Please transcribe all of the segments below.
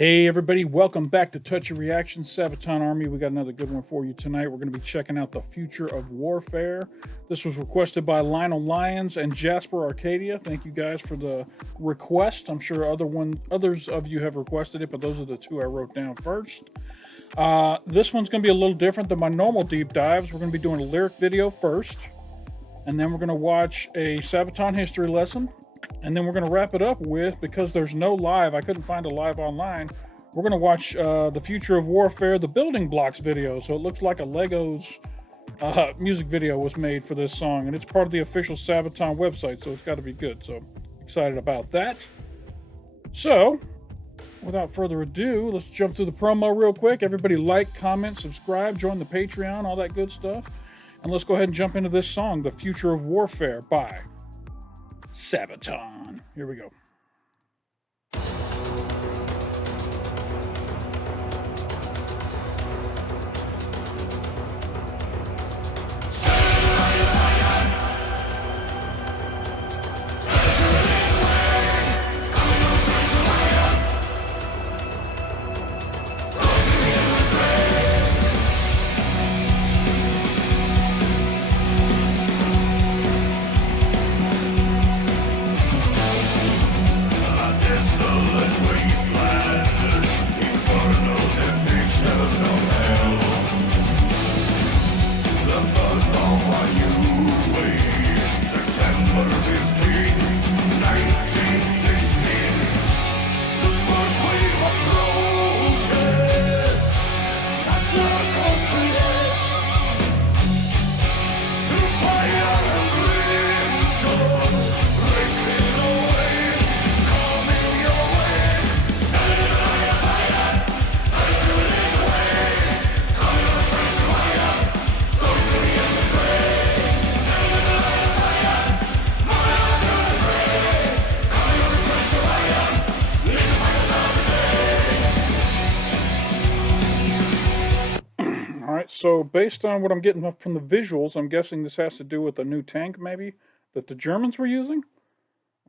Hey everybody, welcome back to Touch Your Reaction, Sabaton Army. We got another good one for you tonight. We're going to be checking out the future of warfare. This was requested by Lionel Lyons and Jasper Arcadia. Thank you guys for the request. I'm sure others of you have requested it, but those are the two I wrote down first. This one's going to be a little different than my normal deep dives. We're going to be doing a lyric video first, and then we're going to watch a Sabaton history lesson. And then we're going to wrap it up with, because there's no live, I couldn't find a live online, we're going to watch the Future of Warfare, the Building Blocks video. So it looks like a Legos music video was made for this song, and it's part of the official Sabaton website, so it's got to be good. So excited about that. So without further ado, let's jump through the promo real quick. Everybody like, comment, subscribe, join the Patreon, all that good stuff. And let's go ahead and jump into this song, The Future of Warfare by Sabaton. Here we go. So based on what I'm getting from the visuals, I'm guessing this has to do with a new tank, maybe, that the Germans were using.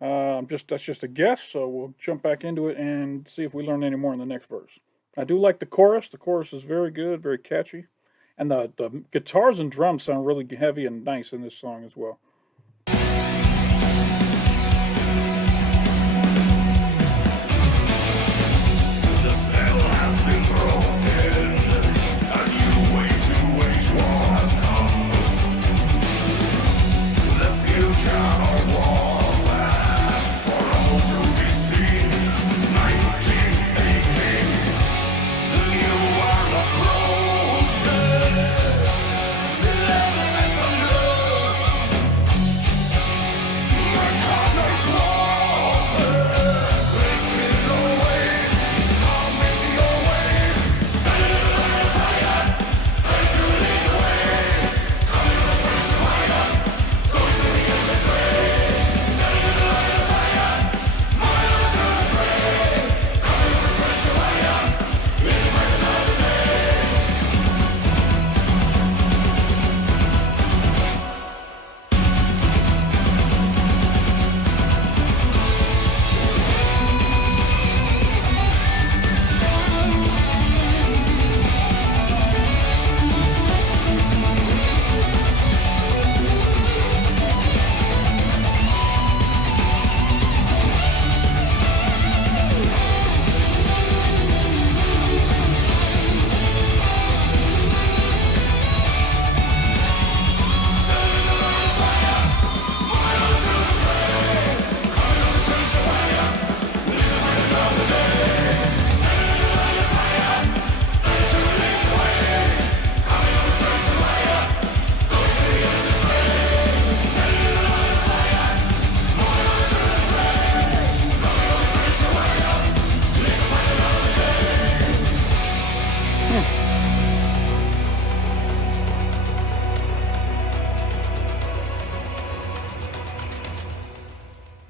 That's just a guess, so we'll jump back into it and see if we learn any more in the next verse. I do like the chorus. The chorus is very good, very catchy. And the guitars and drums sound really heavy and nice in this song as well.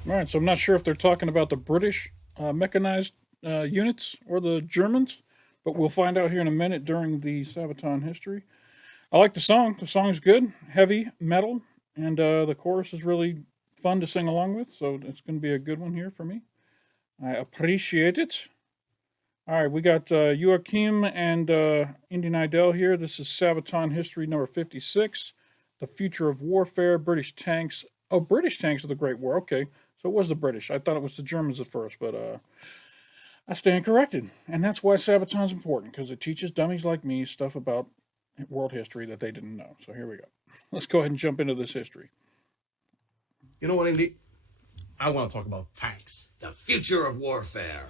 All right, so I'm not sure if they're talking about the British mechanized units or the Germans, but we'll find out here in a minute during the Sabaton history. I like the song. The song is good, heavy metal, and the chorus is really fun to sing along with, so it's going to be a good one here for me. I appreciate it. All right, we got Joachim and Indian Idel here. This is Sabaton History number 56, The Future of Warfare, British Tanks. Oh, British Tanks of the Great War. Okay, so it was the British. I thought it was the Germans at first, but I stand corrected. And that's why Sabaton's important, because it teaches dummies like me stuff about world history that they didn't know. So here we go. Let's go ahead and jump into this history. You know what, Indy? I want to talk about tanks. The future of warfare.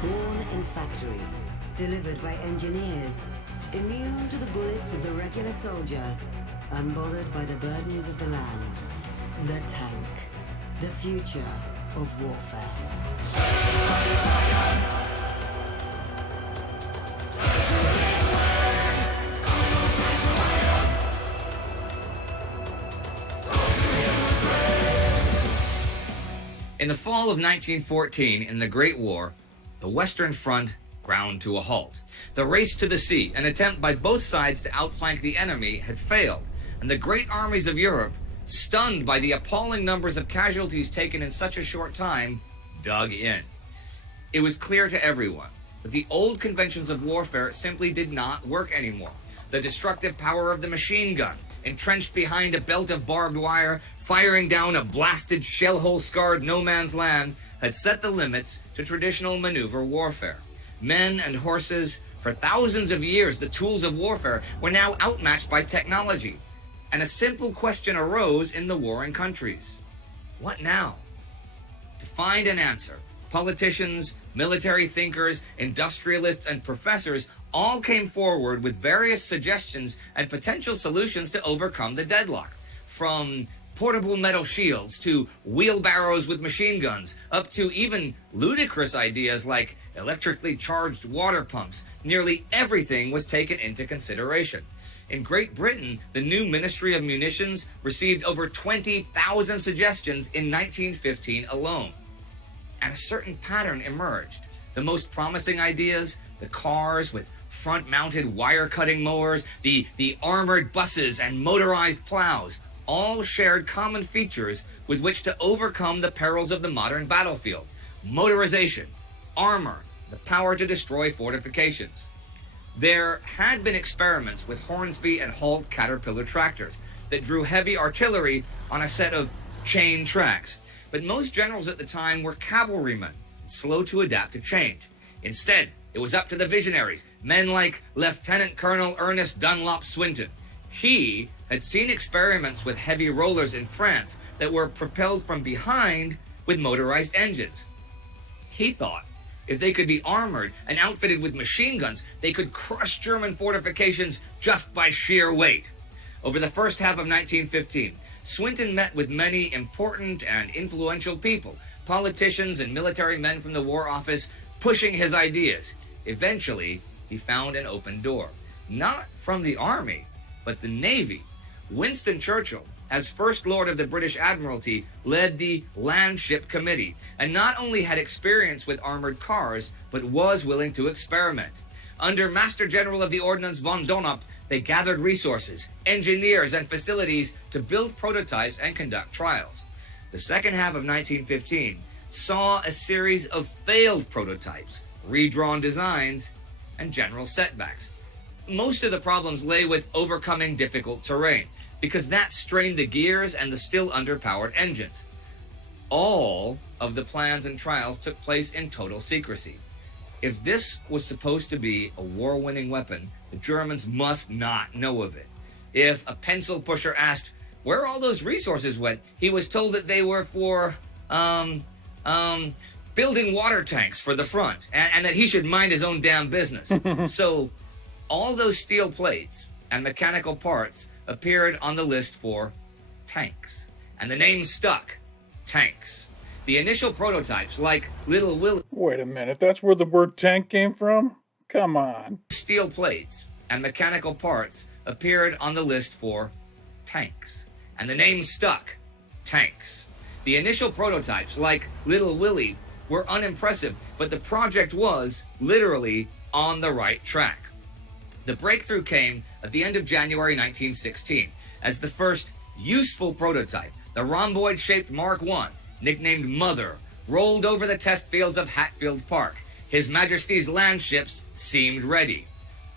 Born in factories, delivered by engineers, immune to the bullets of the regular soldier, unbothered by the burdens of the land. The tank, the future of warfare. In the fall of 1914, in the Great War, the Western Front ground to a halt. The race to the sea, an attempt by both sides to outflank the enemy, had failed, and the great armies of Europe, stunned by the appalling numbers of casualties taken in such a short time, dug in. It was clear to everyone that the old conventions of warfare simply did not work anymore. The destructive power of the machine gun, entrenched behind a belt of barbed wire, firing down a blasted, shell-hole-scarred no-man's land, had set the limits to traditional maneuver warfare. Men and horses, for thousands of years, the tools of warfare were now outmatched by technology. And a simple question arose in the warring countries. What now? To find an answer, politicians, military thinkers, industrialists, and professors all came forward with various suggestions and potential solutions to overcome the deadlock. From portable metal shields to wheelbarrows with machine guns, up to even ludicrous ideas like electrically charged water pumps. Nearly everything was taken into consideration. In Great Britain, the new Ministry of Munitions received over 20,000 suggestions in 1915 alone. And a certain pattern emerged. The most promising ideas, the cars with front-mounted wire-cutting mowers, the armored buses and motorized plows, all shared common features with which to overcome the perils of the modern battlefield. Motorization, armor, the power to destroy fortifications. There had been experiments with Hornsby and Holt Caterpillar tractors that drew heavy artillery on a set of chain tracks. But most generals at the time were cavalrymen, slow to adapt to change. Instead, it was up to the visionaries, men like Lieutenant Colonel Ernest Dunlop Swinton. He had seen experiments with heavy rollers in France that were propelled from behind with motorized engines. He thought if they could be armored and outfitted with machine guns, they could crush German fortifications just by sheer weight. Over the first half of 1915, Swinton met with many important and influential people, politicians and military men from the War Office, pushing his ideas. Eventually, he found an open door. Not from the Army, but the Navy. Winston Churchill, as First Lord of the British Admiralty, led the Land Ship Committee, and not only had experience with armored cars, but was willing to experiment. Under Master General of the Ordnance von Donop, they gathered resources, engineers, and facilities to build prototypes and conduct trials. The second half of 1915 saw a series of failed prototypes, redrawn designs, and general setbacks. Most of the problems lay with overcoming difficult terrain, because that strained the gears and the still underpowered engines. All of the plans and trials took place in total secrecy. If this was supposed to be a war-winning weapon, the Germans must not know of it. If a pencil pusher asked where all those resources went, he was told that they were for, building water tanks for the front, and that he should mind his own damn business. So, all those steel plates and mechanical parts appeared on the list for tanks. And the name stuck, tanks. The initial prototypes, like Little Willie... Wait a minute, that's where the word tank came from? Come on. Steel plates and mechanical parts appeared on the list for tanks. And the name stuck, tanks. The initial prototypes, like Little Willie, were unimpressive, but the project was literally on the right track. The breakthrough came at the end of January 1916 as the first useful prototype, the rhomboid-shaped Mark I, nicknamed Mother, rolled over the test fields of Hatfield Park. His Majesty's land ships seemed ready.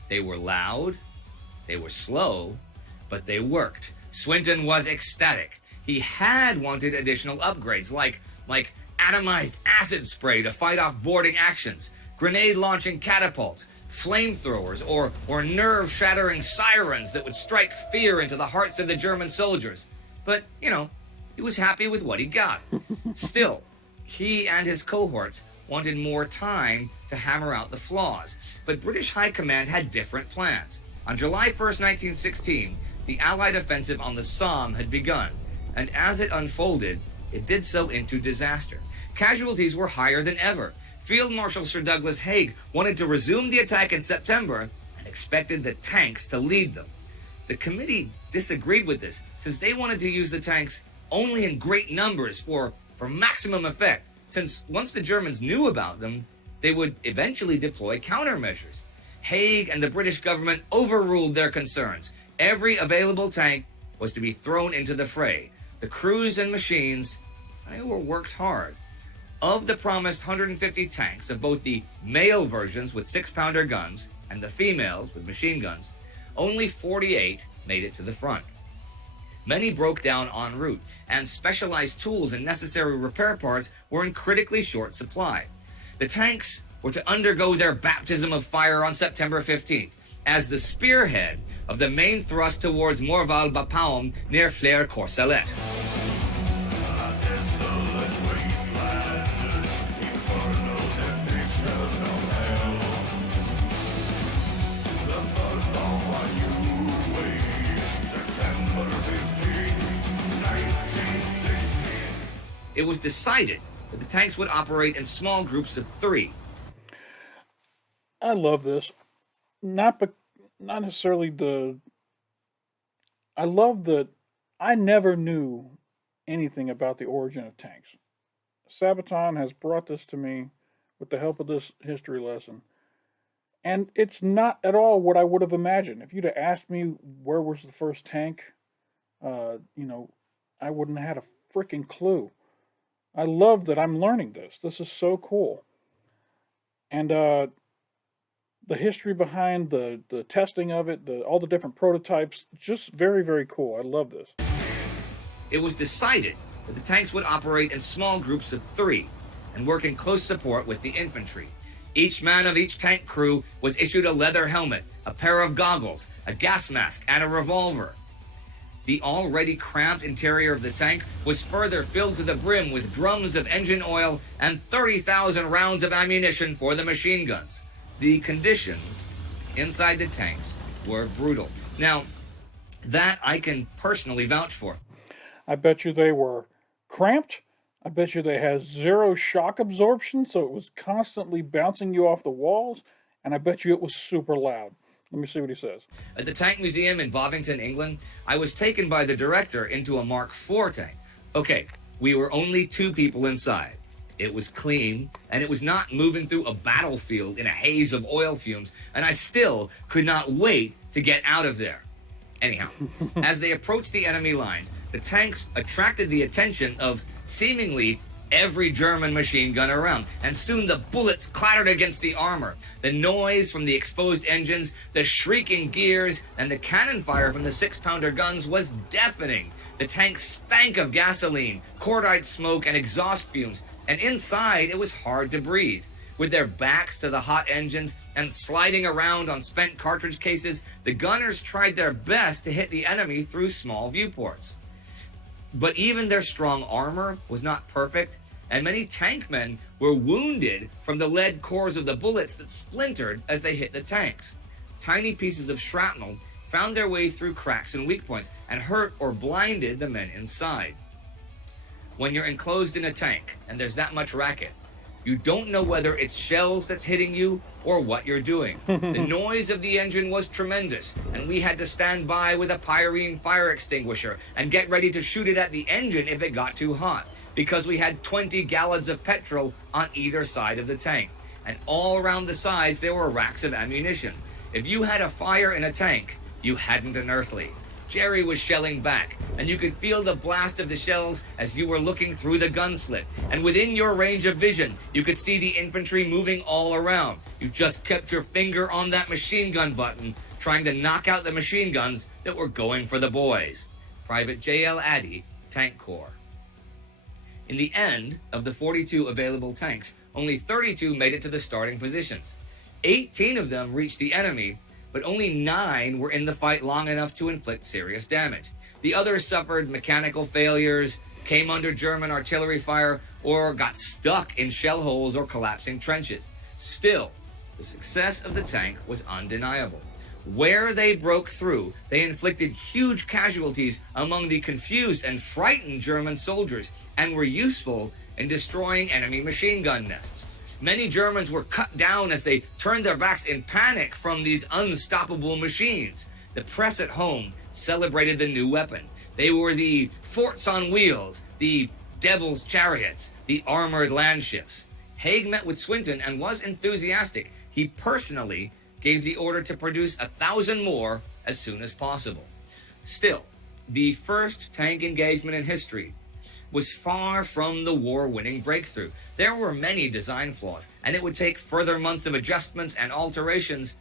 They were loud, they were slow, but they worked. Swinton was ecstatic. He had wanted additional upgrades like atomized acid spray to fight off boarding actions, grenade-launching catapults, flamethrowers, or nerve-shattering sirens that would strike fear into the hearts of the German soldiers. But, he was happy with what he got. Still, he and his cohorts wanted more time to hammer out the flaws. But British High Command had different plans. On July 1st, 1916, the Allied offensive on the Somme had begun, and as it unfolded, it did so into disaster. Casualties were higher than ever. Field Marshal Sir Douglas Haig wanted to resume the attack in September and expected the tanks to lead them. The committee disagreed with this, since they wanted to use the tanks only in great numbers for maximum effect, since once the Germans knew about them, they would eventually deploy countermeasures. Haig and the British government overruled their concerns. Every available tank was to be thrown into the fray. The crews and machines, they were worked hard. Of the promised 150 tanks of both the male versions with 6-pounder guns and the females with machine guns, only 48 made it to the front. Many broke down en route, and specialized tools and necessary repair parts were in critically short supply. The tanks were to undergo their baptism of fire on September 15th as the spearhead of the main thrust towards Morval-Bapaume near Flers-Courcelette. It was decided that the tanks would operate in small groups of 3. I love this. Not necessarily I love that I never knew anything about the origin of tanks. Sabaton has brought this to me with the help of this history lesson. And it's not at all what I would have imagined. If you'd have asked me where was the first tank, I wouldn't have had a freaking clue. I love that I'm learning this. This is so cool. And the history behind the testing of it, all the different prototypes, just very, very cool. I love this. It was decided that the tanks would operate in small groups of 3 and work in close support with the infantry. Each man of each tank crew was issued a leather helmet, a pair of goggles, a gas mask, and a revolver. The already cramped interior of the tank was further filled to the brim with drums of engine oil and 30,000 rounds of ammunition for the machine guns. The conditions inside the tanks were brutal. Now, that I can personally vouch for. I bet you they were cramped. I bet you they had 0 shock absorption, so it was constantly bouncing you off the walls. And I bet you it was super loud. Let me see what he says. At the Tank Museum in Bovington, England, I was taken by the director into a Mark IV tank. Okay, we were only 2 people inside. It was clean, and it was not moving through a battlefield in a haze of oil fumes, and I still could not wait to get out of there. Anyhow, as they approached the enemy lines, the tanks attracted the attention of seemingly every German machine gun around, and soon the bullets clattered against the armor. The noise from the exposed engines, the shrieking gears, and the cannon fire from the 6-pounder guns was deafening. The tanks stank of gasoline, cordite smoke, and exhaust fumes, and inside it was hard to breathe. With their backs to the hot engines and sliding around on spent cartridge cases, the gunners tried their best to hit the enemy through small viewports. But even their strong armor was not perfect, and many tankmen were wounded from the lead cores of the bullets that splintered as they hit the tanks. Tiny pieces of shrapnel found their way through cracks and weak points and hurt or blinded the men inside. When you're enclosed in a tank and there's that much racket, you don't know whether it's shells that's hitting you or what you're doing. The noise of the engine was tremendous, and we had to stand by with a pyrene fire extinguisher and get ready to shoot it at the engine if it got too hot, because we had 20 gallons of petrol on either side of the tank. And all around the sides there were racks of ammunition. If you had a fire in a tank, you hadn't an earthly. Jerry was shelling back, and you could feel the blast of the shells as you were looking through the gun slit. And within your range of vision, you could see the infantry moving all around. You just kept your finger on that machine gun button, trying to knock out the machine guns that were going for the boys. Private J.L. Addy, Tank Corps. In the end of the 42 available tanks, only 32 made it to the starting positions. 18 of them reached the enemy, but only 9 were in the fight long enough to inflict serious damage. The others suffered mechanical failures, came under German artillery fire, or got stuck in shell holes or collapsing trenches. Still, the success of the tank was undeniable. Where they broke through, they inflicted huge casualties among the confused and frightened German soldiers and were useful in destroying enemy machine gun nests. Many Germans were cut down as they turned their backs in panic from these unstoppable machines. The press at home celebrated the new weapon. They were the forts on wheels, the devil's chariots, the armored land ships. Haig met with Swinton and was enthusiastic. He personally gave the order to produce 1,000 more as soon as possible. Still, the first tank engagement in history was far from the war-winning breakthrough. There were many design flaws, and it would take further months of adjustments and alterations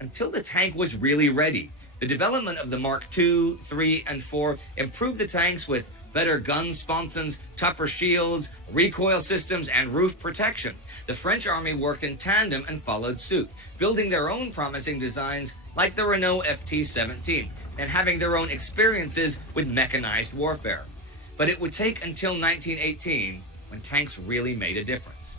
until the tank was really ready. The development of the Mark II, III, and IV improved the tanks with better gun sponsons, tougher shields, recoil systems, and roof protection. The French army worked in tandem and followed suit, building their own promising designs like the Renault FT-17, and having their own experiences with mechanized warfare. But it would take until 1918 when tanks really made a difference.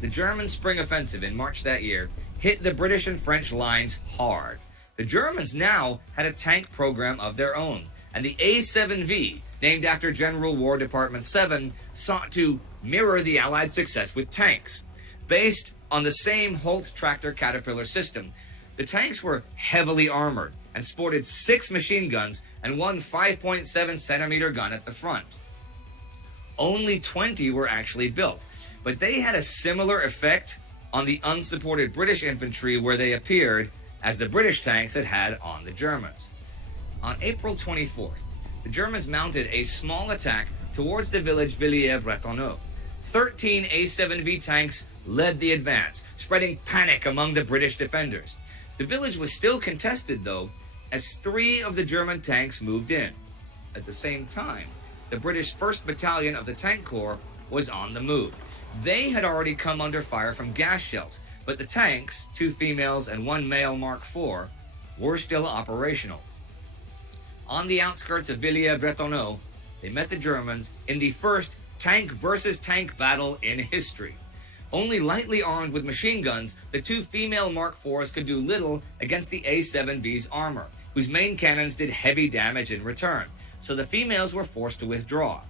The German spring offensive in March that year hit the British and French lines hard. The Germans now had a tank program of their own, and the A7V, named after General War Department 7, sought to mirror the Allied success with tanks. Based on the same Holt tractor Caterpillar system, the tanks were heavily armored and sported 6 machine guns and one 5.7 centimeter gun at the front. Only 20 were actually built, but they had a similar effect on the unsupported British infantry where they appeared as the British tanks had had on the Germans. On April 24th, the Germans mounted a small attack towards the village Villiers-Bretonneux. 13 A7V tanks led the advance, spreading panic among the British defenders. The village was still contested, though, as 3 of the German tanks moved in. At the same time, the British 1st Battalion of the Tank Corps was on the move. They had already come under fire from gas shells, but the tanks, 2 females and 1 male Mark IV, were still operational. On the outskirts of Villiers-Bretonneux, they met the Germans in the first tank versus tank battle in history. Only lightly armed with machine guns, the 2 female Mark IVs could do little against the A7V's armor, whose main cannons did heavy damage in return, so the females were forced to withdraw.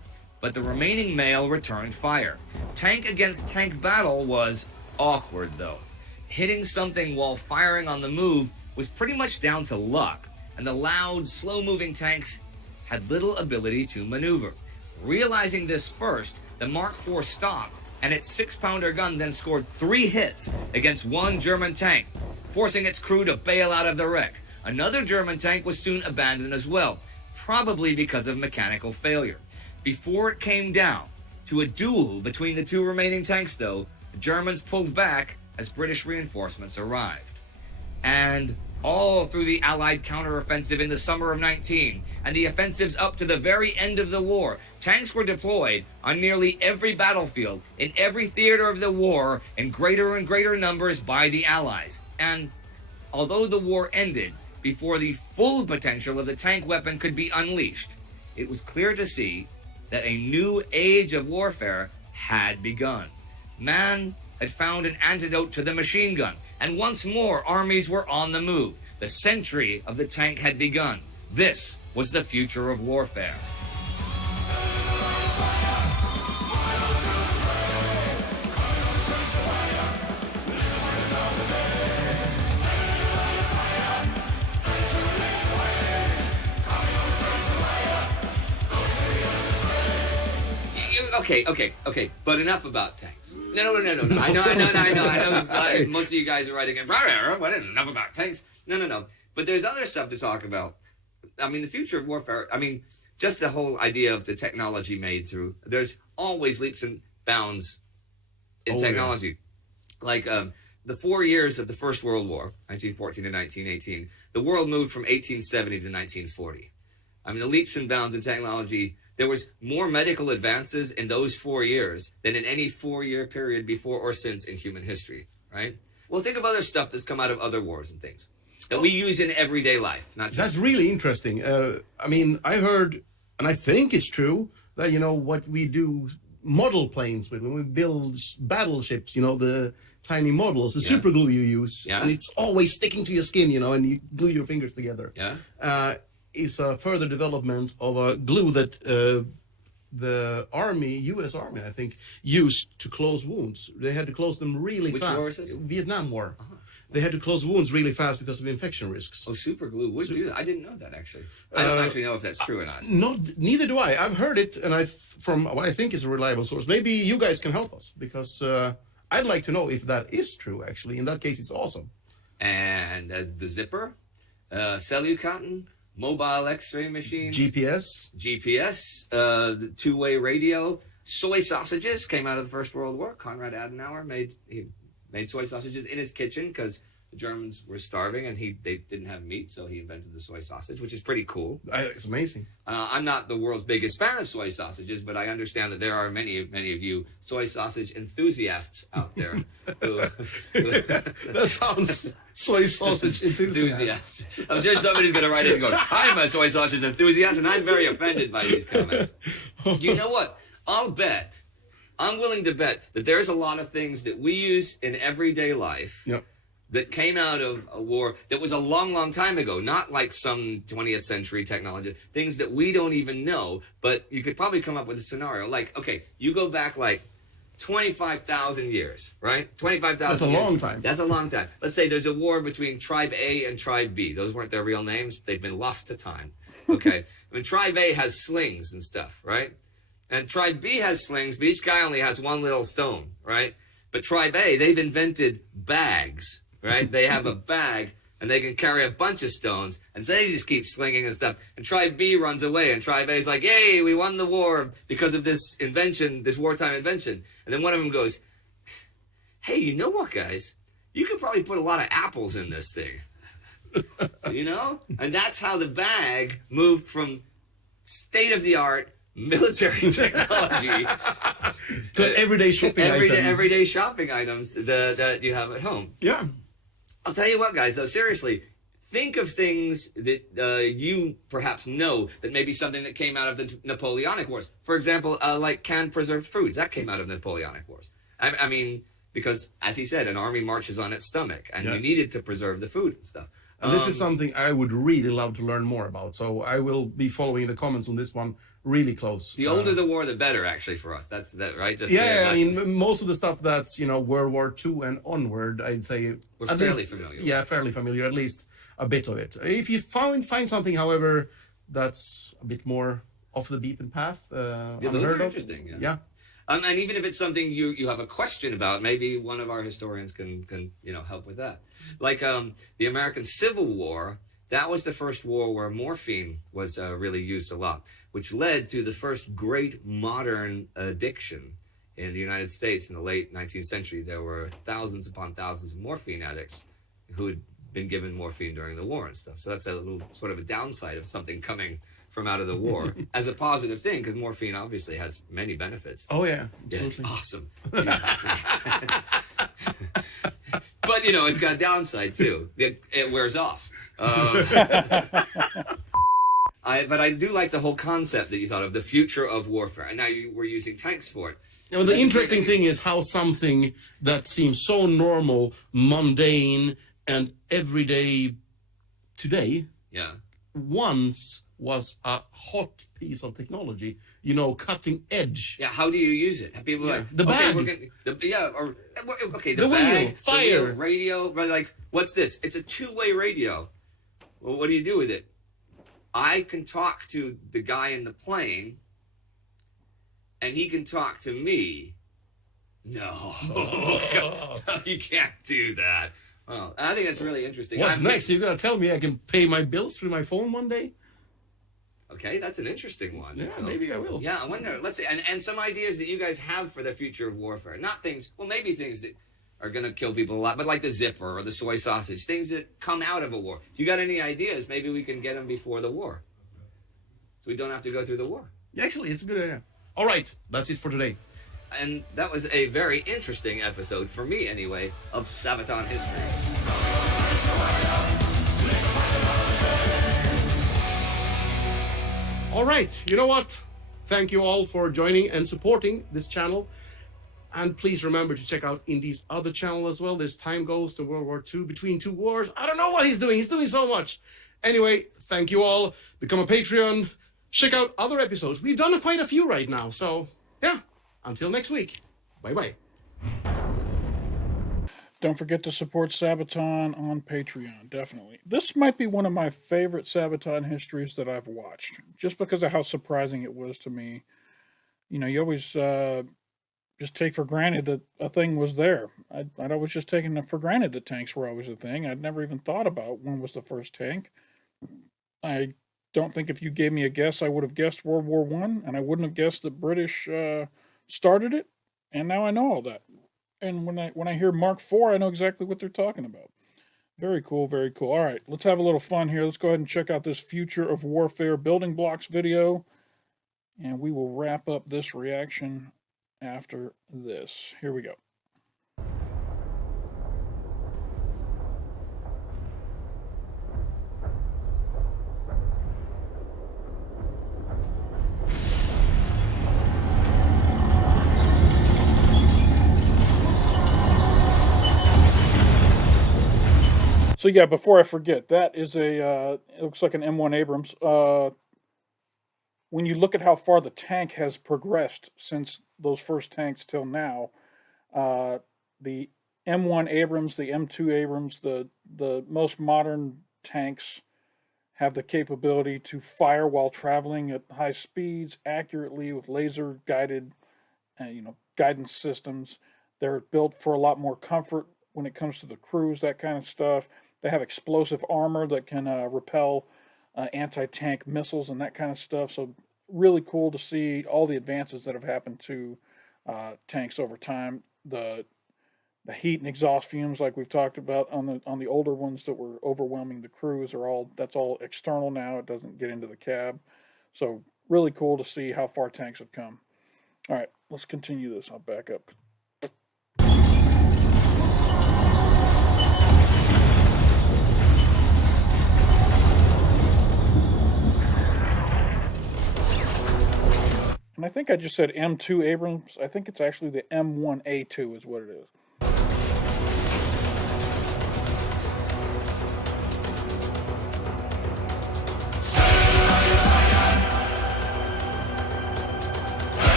But the remaining male returned fire. Tank against tank battle was awkward, though. Hitting something while firing on the move was pretty much down to luck, and the loud, slow-moving tanks had little ability to maneuver. Realizing this first, the Mark IV stopped, and its 6-pounder gun then scored 3 hits against 1 German tank, forcing its crew to bail out of the wreck. Another German tank was soon abandoned as well, probably because of mechanical failure. Before it came down to a duel between the 2 remaining tanks, though, the Germans pulled back as British reinforcements arrived. And all through the Allied counteroffensive in the summer of 19, and the offensives up to the very end of the war, tanks were deployed on nearly every battlefield, in every theater of the war, in greater and greater numbers by the Allies. And although the war ended before the full potential of the tank weapon could be unleashed, it was clear to see that a new age of warfare had begun. Man had found an antidote to the machine gun, and once more armies were on the move. The century of the tank had begun. This was the future of warfare. Okay, but enough about tanks. No. I know. Most of you guys are writing, enough about tanks. No. But there's other stuff to talk about. I mean, the future of warfare, I mean, just the whole idea of the technology made through, there's always leaps and bounds in technology. Like the 4 years of the First World War, 1914 to 1918, the world moved from 1870 to 1940. I mean, the leaps and bounds in technology, there was more medical advances in those 4 years than in any 4-year period before or since in human history, right? Well, think of other stuff that's come out of other wars and things that we use in everyday life, not just... That's really interesting. I mean, I heard, and I think it's true, that, you know, what we do model planes with, when we build battleships, you know, the tiny models, the super glue you use, and it's always sticking to your skin, you know, and you glue your fingers together. Is a further development of a glue that the Army, U.S. Army, I think, used to close wounds. They had to close them really fast. Which war is this? Vietnam War. They had to close wounds really fast because of infection risks. Oh, super glue would do that. I didn't know that, actually. I don't actually know if that's true or not. Neither do I. I've heard it, and from what I think is a reliable source. Maybe you guys can help us, because I'd like to know if that is true, actually. In that case, it's awesome. And the zipper, Cellucotton, mobile X-ray machine, GPS, the two-way radio, soy sausages came out of the First World War. Konrad Adenauer made soy sausages in his kitchen because the Germans were starving and they didn't have meat, so he invented the soy sausage, which is pretty cool. It's amazing. I'm not the world's biggest fan of soy sausages, but I understand that there are many of you soy sausage enthusiasts out there. That sounds soy sausage enthusiast. I'm sure somebody's going to write in and go, I'm a soy sausage enthusiast, and I'm very offended by these comments. You know what? I'm willing to bet that there's a lot of things that we use in everyday life that came out of a war that was a long, long time ago, not like some 20th century technology, things that we don't even know, but you could probably come up with a scenario. Like, okay, you go back like 25,000 years, right? 25,000 That's a long time. That's a long time. Let's say there's a war between Tribe A and Tribe B. Those weren't their real names. They've been lost to time. Okay. I mean, Tribe A has slings and stuff, right? And Tribe B has slings, but each guy only has one little stone, right? But Tribe A, they've invented bags, right? They have a bag, and they can carry a bunch of stones, and so they just keep slinging and stuff. And Tribe B runs away, and Tribe A is like, yay, we won the war because of this invention, this wartime invention. And then one of them goes, hey, you know what, guys? You could probably put a lot of apples in this thing. You know? And that's how the bag moved from state-of-the-art military technology to everyday shopping everyday shopping items that you have at home. Yeah. I'll tell you what, guys, though, seriously, think of things that you perhaps know that may be something that came out of the Napoleonic Wars. For example, like canned preserved foods. That came out of the Napoleonic Wars. I mean, because, as he said, an army marches on its stomach, and you needed to preserve the food and stuff. And this is something I would really love to learn more about. So I will be following the comments on this one really close. The older the war, the better, actually, for us. That's that, right? Just I mean, most of the stuff that's, you know, World War II and onward, I'd say we're fairly familiar with. Yeah, fairly familiar, at least a bit of it. If you find something, however, that's a bit more off the beaten path, those are interesting. Yeah. And even if it's something you have a question about, maybe one of our historians can help with that. Like the American Civil War, that was the first war where morphine was really used a lot, which led to the first great modern addiction in the United States in the late 19th century. There were thousands upon thousands of morphine addicts who had been given morphine during the war and stuff. So that's a little sort of a downside of something coming from out of the war as a positive thing, because morphine obviously has many benefits. Oh yeah, it's awesome. But it's got a downside too. It wears off. But I do like the whole concept that you thought of, the future of warfare, and now you were using tanks for it. The interesting thing is how something that seems so normal, mundane, and everyday today, once was a hot piece of technology, cutting edge. Yeah, how do you use it? People like, the bag. The the bag, wheel, fire, the radio, like, what's this? It's a two-way radio. Well, what do you do with it? I can talk to the guy in the plane, and he can talk to me. No, you can't do that. Well, I think that's really interesting. What's next? You're gonna tell me I can pay my bills through my phone one day? Okay, that's an interesting one. Yeah, So, maybe I will. yeah, I wonder. Let's see, and some ideas that you guys have for the future of warfare. Not things, well, maybe things that are going to kill people a lot, but like the zipper or the soy sausage, things that come out of a war. If you got any ideas, maybe we can get them before the war, so we don't have to go through the war. Actually, it's a good idea. All right, that's it for today. And that was a very interesting episode, for me anyway, of Sabaton History. All right, you know what? Thank you all for joining and supporting this channel. And please remember to check out Indy's other channel as well. There's Time Goes to World War II, Between Two Wars. I don't know what he's doing. He's doing so much. Anyway, thank you all. Become a Patreon. Check out other episodes. We've done quite a few right now. So, yeah. Until next week. Bye-bye. Don't forget to support Sabaton on Patreon, definitely. This might be one of my favorite Sabaton histories that I've watched, just because of how surprising it was to me. You know, you always just take for granted that a thing was there. I'd always just taken for granted that tanks were always a thing. I'd never even thought about when was the first tank. I don't think if you gave me a guess, I would have guessed World War I, and I wouldn't have guessed the British started it, and now I know all that. And when I hear Mark IV, I know exactly what they're talking about. Very cool, very cool. All right, let's have a little fun here. Let's go ahead and check out this Future of Warfare building blocks video, and we will wrap up this reaction after this. Here we go. So yeah, before I forget, that is it looks like an M1 Abrams. When you look at how far the tank has progressed since those first tanks till now, the M1 Abrams, the M2 Abrams, the most modern tanks have the capability to fire while traveling at high speeds accurately with laser guided, guidance systems. They're built for a lot more comfort when it comes to the crews, that kind of stuff. They have explosive armor that can repel anti-tank missiles and that kind of stuff. So really cool to see all the advances that have happened to tanks over time. The heat and exhaust fumes, like we've talked about on the older ones that were overwhelming the crews, that's all external now. It doesn't get into the cab. So really cool to see how far tanks have come. All right, let's continue this. I'll back up. And I think I just said M2 Abrams. I think it's actually the M1A2 is what it is.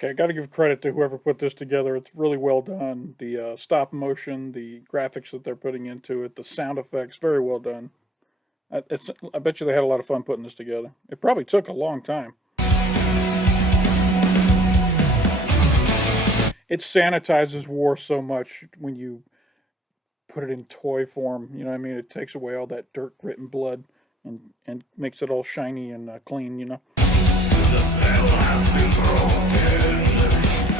Okay, I got to give credit to whoever put this together. It's really well done. The stop motion, the graphics that they're putting into it, the sound effects, very well done. I bet you they had a lot of fun putting this together. It probably took a long time. It sanitizes war so much when you put it in toy form. You know what I mean? It takes away all that dirt, grit, and blood. and makes it all shiny and clean, you know. The spell has been broken.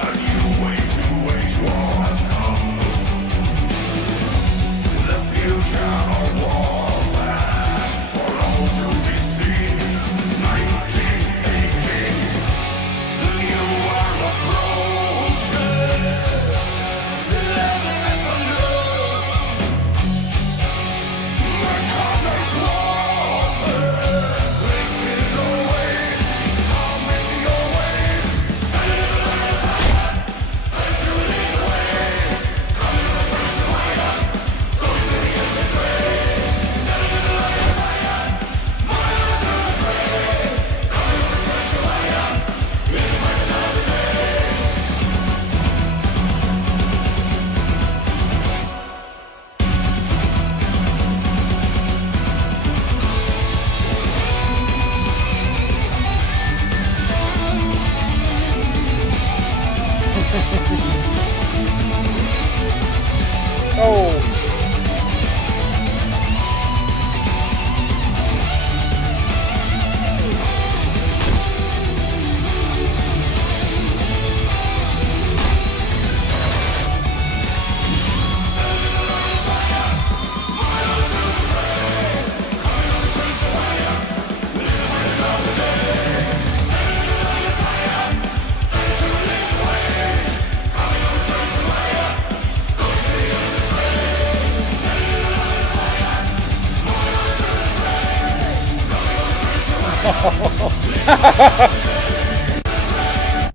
A new way to wage war has come. The future of warfare for all to be seen. 1918. The new world approaches. The level at unknown. Mechanized warfare. Breaking away. Coming your way. Standing alive. Fight to lead the way. Coming to push you higher. Going to the end of the way. Standing alive. Mile through the fray. Coming to push you higher. We'll fight another day. Oh,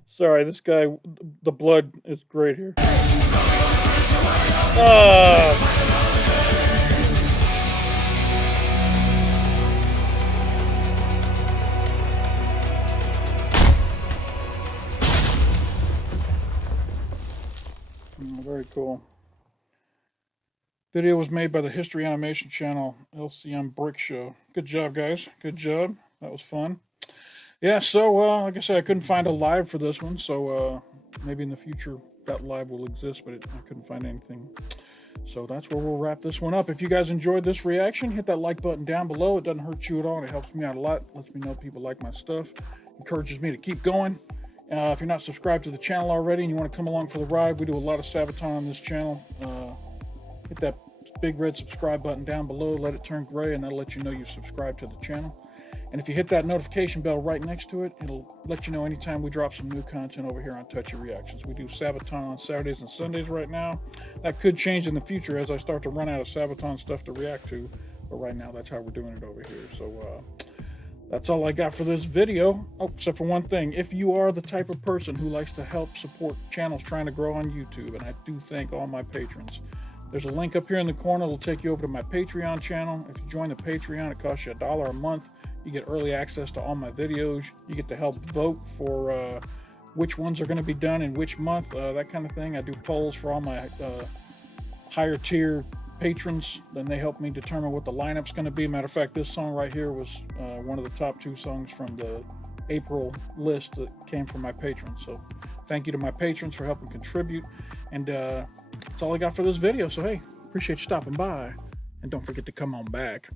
sorry, this guy, the blood is great here. Very cool. Video was made by the History Animation Channel, LCM Brick Show. Good job, guys. Good job. That was fun. Yeah, so like I said, I couldn't find a live for this one, so maybe in the future that live will exist, but I couldn't find anything. So that's where we'll wrap this one up. If you guys enjoyed this reaction, hit that like button down below. It doesn't hurt you at all, and it helps me out a lot. Lets me know people like my stuff. Encourages me to keep going. If you're not subscribed to the channel already and you want to come along for the ride, we do a lot of Sabaton on this channel. Hit that big red subscribe button down below, let it turn gray, and that'll let you know you're subscribed to the channel. And if you hit that notification bell right next to it, it'll let you know anytime we drop some new content over here on Touchy Reactions. We do Sabaton on Saturdays and Sundays right now. That could change in the future as I start to run out of Sabaton stuff to react to, but right now that's how we're doing it over here. So that's all I got for this video. Oh, except for one thing. If you are the type of person who likes to help support channels trying to grow on YouTube, and I do thank all my patrons, there's a link up here in the corner. It'll take you over to my Patreon channel. If you join the Patreon, it costs you $1 a month. You get early access to all my videos. You get to help vote for which ones are going to be done in which month, that kind of thing. I do polls for all my higher tier patrons. Then they help me determine what the lineup's going to be. Matter of fact, this song right here was one of the top 2 songs from the April list that came from my patrons. So thank you to my patrons for helping contribute. And that's all I got for this video. So hey, appreciate you stopping by. And don't forget to come on back.